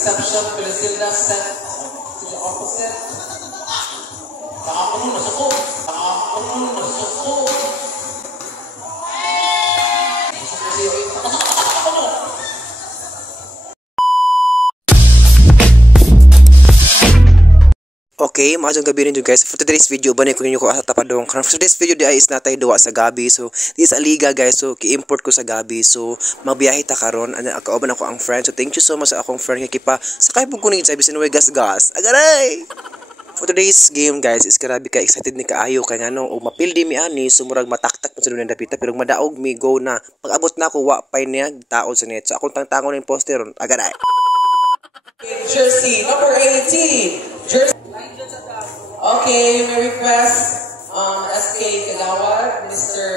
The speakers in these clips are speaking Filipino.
reception, Felicilda set to the opposite. Nakakuno na suko. Nakakuno na suko. Okay, maayong gabi rin guys. For today's video, banay ko ninyo ko asa tapadong. For today's video di ay is natay duwa sa gabi. So, di sa liga guys. So, ki-import ko sa gabi. So, magbiyahe ta karon. Kauban ako ang friend. So, thank you so much sa akong friend kay kipa. Sakay po kunin sa bisan way gas-gas. Agaray! For today's game guys, is grabe ka excited ni kaayo kay ngano og mapildi mi ani sumurag mataktak mo sa dunay dapita pero madaog mi go na. Pag-abot na ako wa pay niya taon sa net. So, akong tangtangon ning poster ron. Agaray! Jersey number 18. Jersey. Okay, you may request SK Kagawad, Mr.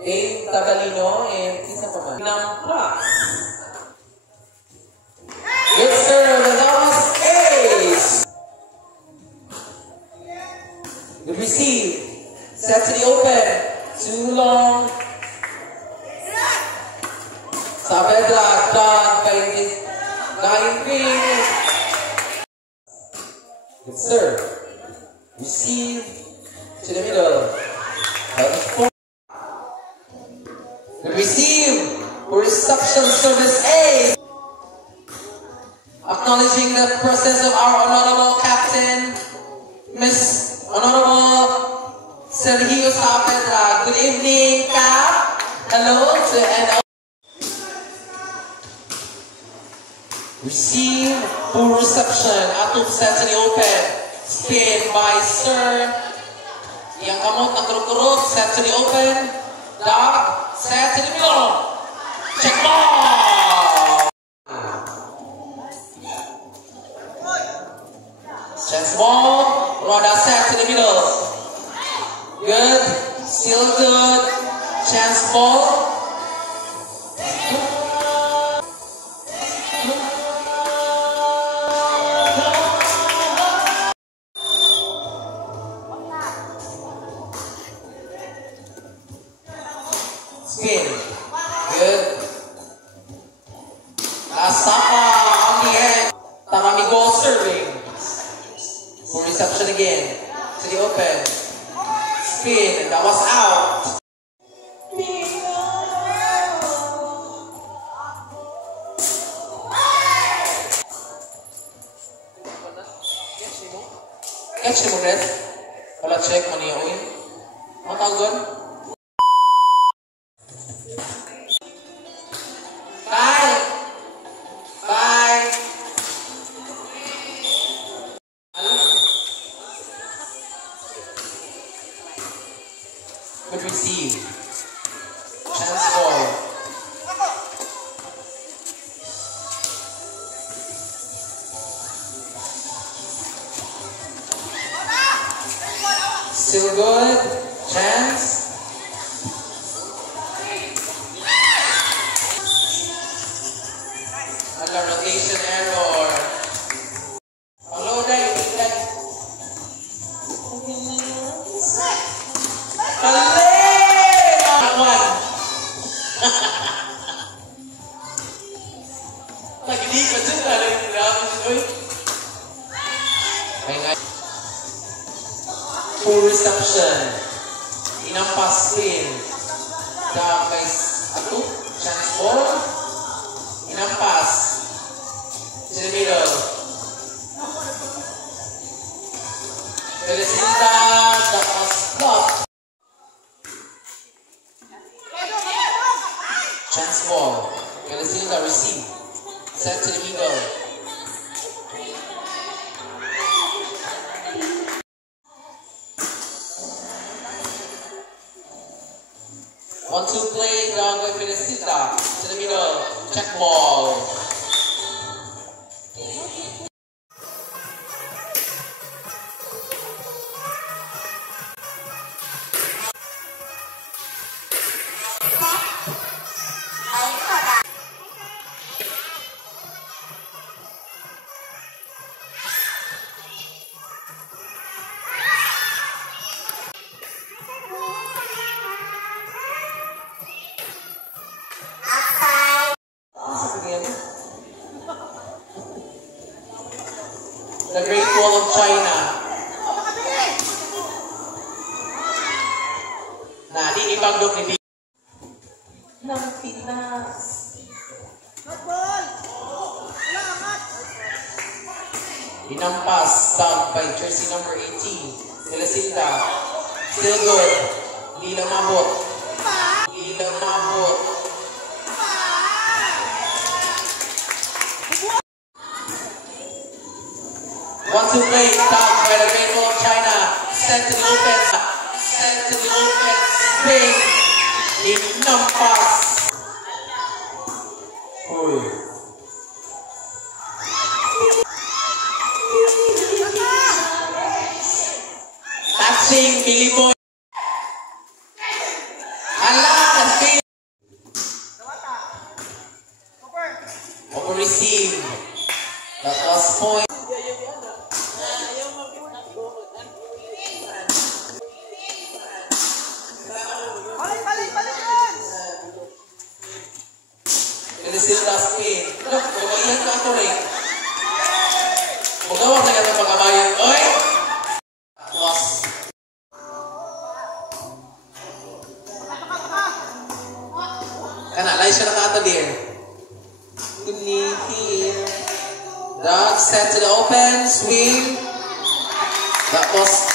Dave Tagalino, and isa pa man. Plus. Good sir, that was ace. Good receive. Set to the open. Too long. Saavedra, done by the Dying Green. Good sir. Receive to the middle. Receive for reception service A. Acknowledging the presence of our honorable captain, Miss Honorable Sergio Saavedra. Good evening, Cap. Hello to NL. Receive for reception. Atop set to the open. Spin by Sir. Yang kamot ng kuruk-kuruk. Set to the open. Dog. Set to the middle. Check ball. Chance ball. Roda set to the middle. Good. Still good. Chance ball. Spin. Good. Asapa on the end. Taramigo serving. For reception again. To the open. Spin. That was out. Catch mo red. Wala check mo niya uwi. Ang tawag. Good receive. Chance ball. Still good. Chance. Another rotation error. Hello, Dave. Nagilipat dyan na rin nila. Full reception. Inampas spin. Down by Atu. Chance ball. Inampas. To the middle. Felicilda. That was blocked. Chance ball. Felicilda receive. Set to the middle. One-two play down by Felicilda. To the middle. Check ball. Again. wall of China. Nah, di ibagdog ni ng Pinas. Hinampas, dog by jersey number 18. Sila. Still good. Hindi lang mabot. One to play, dog by the Great Wall of China. Sent to the open. Swing. Hinampas. Uy. Touching Billy Boy. Over receive. That was point. Sila spin. Look, babayan ka ako rin. Magawa na ka ng pagkabayan. Oy! Was. Kana, lahat siya nakata there. Dog set to the open, swing. That was.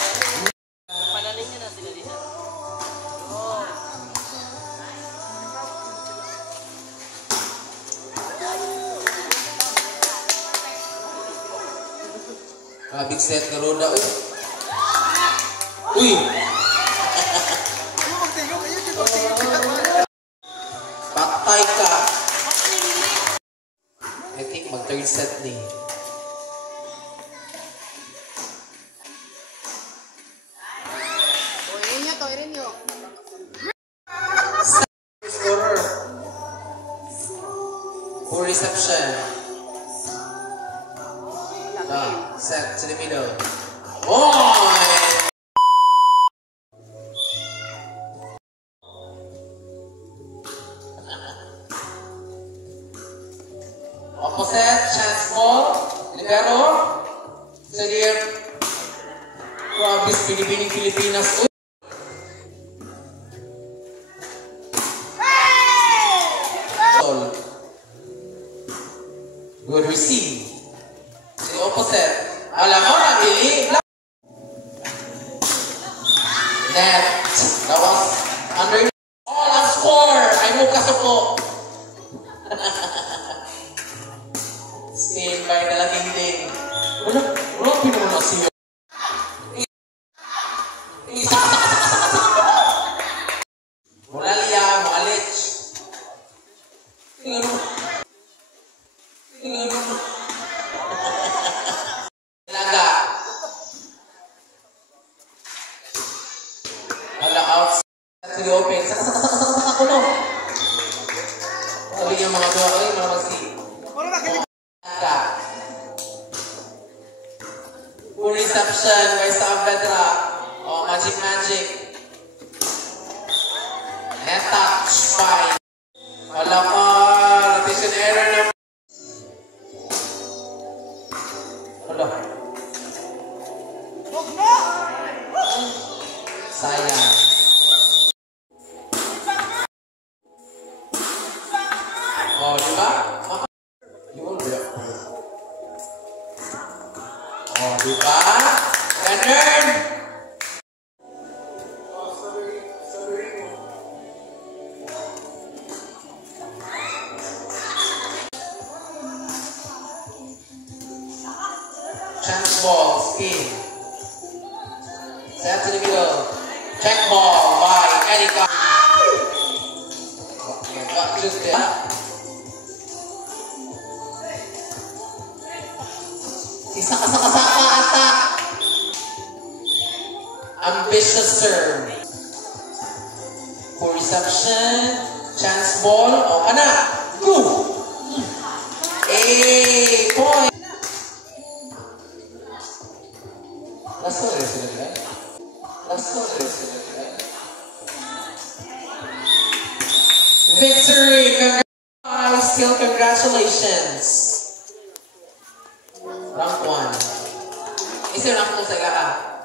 Big set na roda. Uy! Patay ka. I think mag-third set ni. Scorer. Poor reception. Set to the middle. Boy! Opposite, chance ball. Libero. Sige. Probis, Pilipinas. Good receive. The opposite. Alam mo na, Billy. Net. That was under. All ang score. Ay mo kasuko. Stay by the ding. Wala pinuno siya. Wala liya, maalit. Tingnan mo. Laga. Hala out. To the open. Saka ko no. Sabi niya mga dua ko, mga magsi. Laga. Full reception by Saavedra. Oh, magic. And touch by. Hala ka. Rotation error na. Hala. Sayang. Oh, diba? Oh, diba? Ganun! Chance ball, spin. Set to the middle. Check ball by Erika. Just there. Saka attack. Ambitious serve. For reception. Chance ball. O ka na. Go! Hey, point. Last one is it, right? Victory! Still congratulations. Rank 1. Isa na ako sa ilaha.